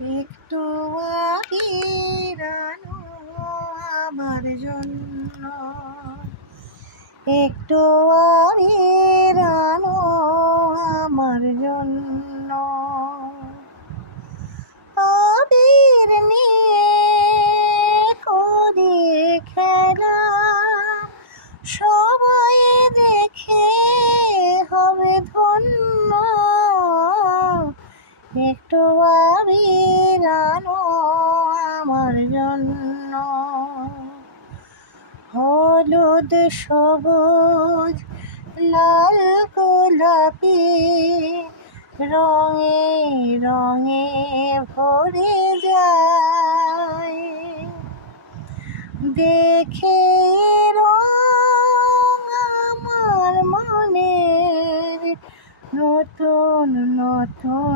একটু আবির আনো আমার জন্য, একটু আবির আনো আমার জন্য। আবির নিয়ে করি খেলা, সবাই দেখে হবে ধন্য। একটু আবির আনো আমার জন্য। হলুদ সবুজ লাল গোলাপি রঙে রঙে ভরে যায়, দেখে রঙ আমার মনের নতুন নতুন